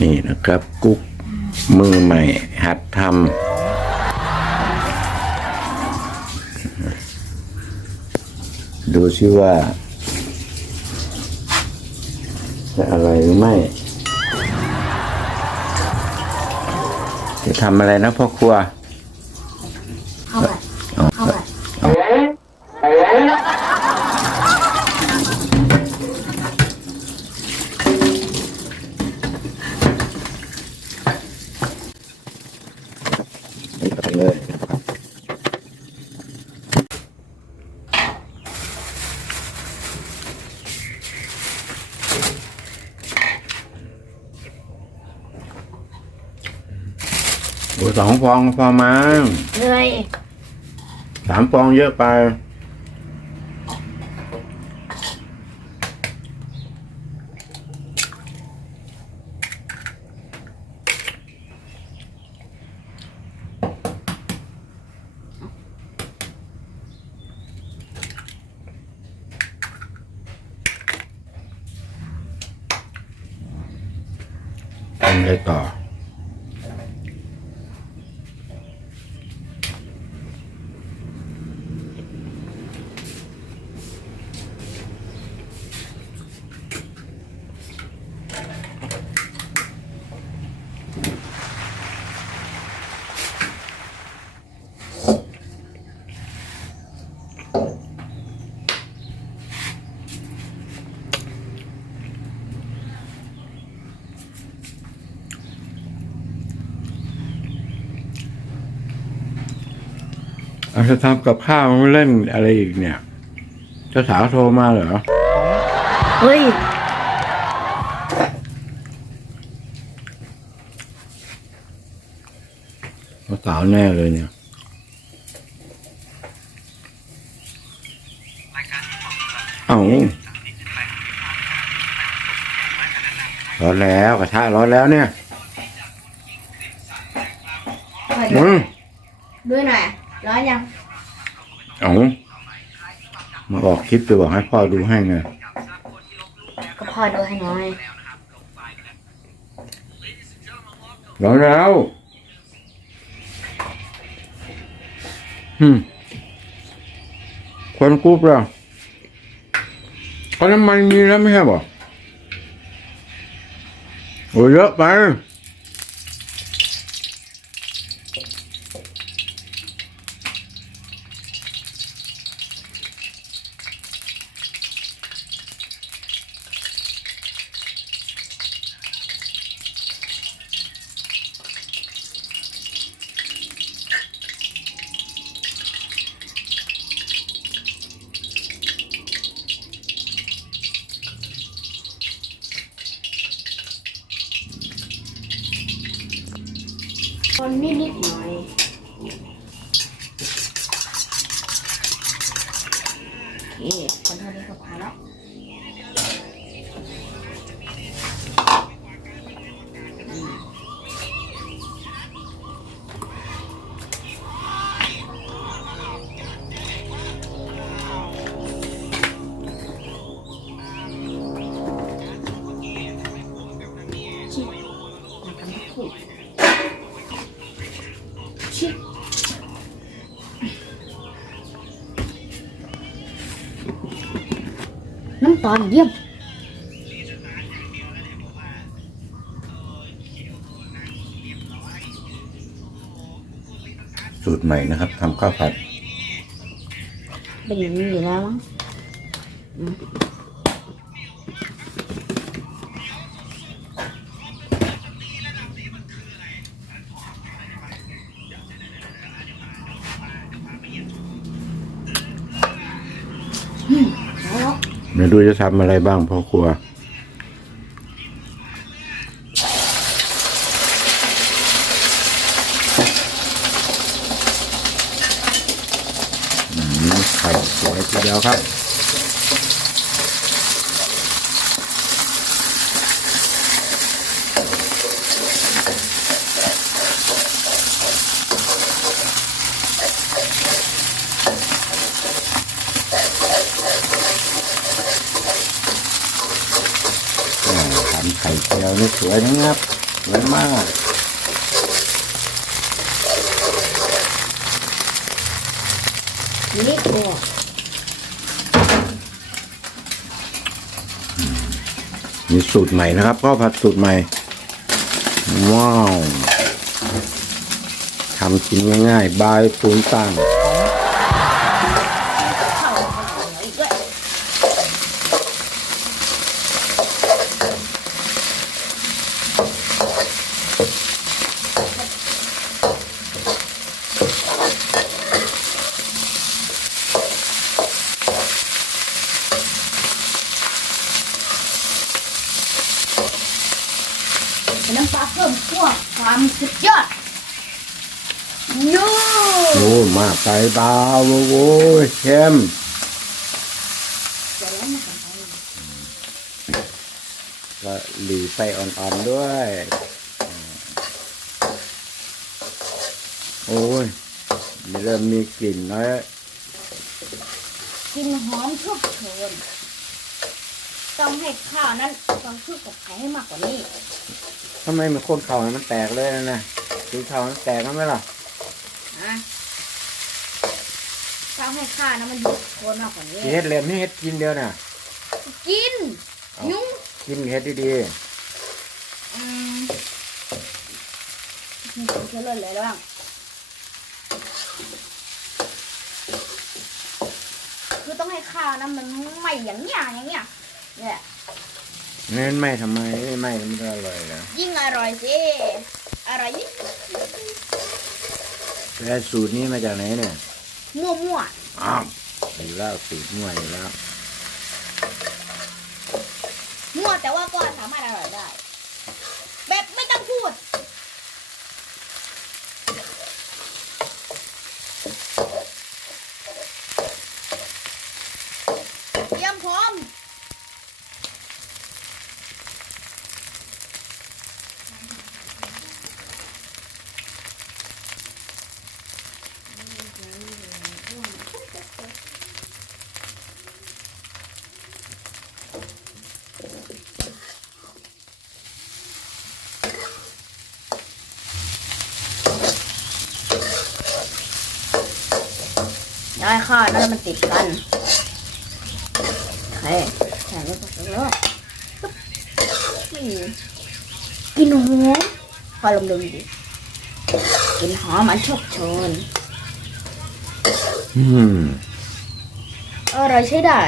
นี่นะครับ กุ๊กมือใหม่ หัดทำดูซิว่า จะอะไรหรือไม่ จะทำอะไรนะพ่อครัว เข้าไปเข้าไป ไปเลยโอ้สองฟองพอมั้งเหนื่อยสามฟองเยอะไป ทำ อะไรต่ออาจะทำกับข้าวเล่นอะไรอีกเนี่ยเจ้าสาวโทรมาเหรอ เฮ้ย เจ้าสาวแน่เลยเนี่ย เอ้าร้อนแล้วกระทะร้อนแล้วเนี่ย อืม ด้วยหน่อย ร้อนยังเอ้ามาออกคลิปไปบอกให้พ่อดูให้ไงก็พอดูให้หน่อยร้อนแล้วฮึมควันกรุ๊บแล้วก็น้ำมันมีแล้วไม่ใช่บ่โอ้ยเยอะไป คน น้ำตาลเยี่ยมสูตรใหม่นะครับทำข้าวผัด เป็นอย่างนี้อยู่แล้วมั้งอืมอืมแล้ว ไม่รู้จะทำอะไรบ้างพ่อครัวอืมไข่สวยทีเดียวครับ อ่าทำไข่เจียว นี่สวยนะครับสวยมากนี่ตัวมีสูตรใหม่นะครับข้าวผัดสูตรใหม่ ว้าวทำกินง่ายๆ บายปูนตั้ง เข้าอีกด้วย เป็ นน้ำปลาเพิ่มขั้วความสุดยอดโย่โอ้มากไปเบาโว้ยเข้มเดี๋ยวแล้วมาทำไปก็หลีไฟอ่อนๆด้วย โอ้ยมีเริ่มมีกลิ่นแล้วกลินหอมชุบโชนต้องให้ข้าวนั้นต้องชุบกับไข่ให้มากกว่านี้ทำไมมันโคนเข่ามันแตกเลยนะนะสีเข่ามันแตกแล้วไหมล่ะนะต้องให้ข้าวนั้นมันยุบโคนมากกว่านี้สิเฮ็ดเหลี่ยมให้เฮ็ดกินเดียวน่ะ กินเอา ยุ้งกินเฮ็ดดีอืมนี่ผมจะเล่นเลยบ้างคือ ต้องให้ข้าวนั้นมันไหม่อย่างเงี้ยอย่างเงี้ยเนี่ยๆเน้นไม่ทำไมไม่ไม่มันก็อร่อยนะยิ่งอร่อยสิอร่อยยิ่งแล้วสูตรนี้มาจากไหนเนี่ยมั่วมั่วอ้าวอยู่แล้วสูตรมั่วอยู่แล้วๆมั่วแต่ว่าก็สามารถอร่อยได้ แบบไม่ต้องพูด เตรียมพร้อมได้ค่ะนั่นมันติดกัน โอเคแข่งกันไปเลยกินหอมพอลมดมดิกินหอมมันโชกโชน อืมอร่อยใช้ได้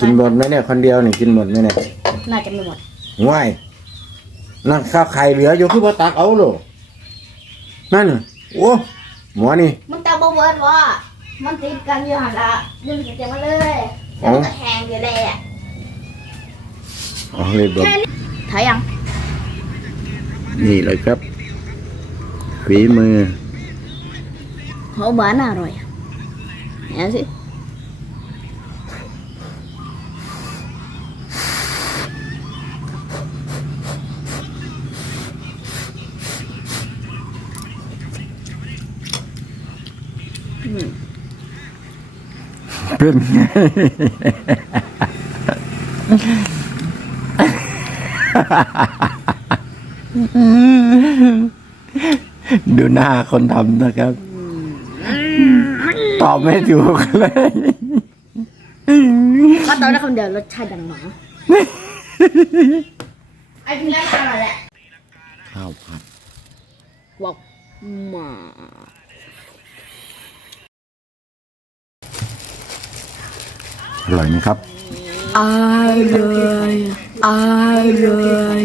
กินหมดไหมเนี่ยคนเดียวนี่กินหมดไหมเนี่ยน่าจะไม่หมดง่าย นั่นข้าวไข่เหลืออยู่คือบ่ตักเอาโลนั่นน่ะโอ้หมอนี่ มันตาบเวิร์ดว่ามันติดกันอยู่หันละดึงเสียงมาเลยแล้วมันก็แทงอยู่เลยอะอ๋อเลยบอกถ่ายยัง นี่เลยครับฝีมือเขาบ้านอร่อยอะเห็นสิ เป็นไงดูหน้าคนทำนะครับ ตอบไม่ถูกเลย ก็ตอนแรกคนเดียวรสชาติดังหมาไอ้ที่แรกอร่อยแหละข้าวผัดบอกหมา อร่อยไหมครับ อร่อย อร่อย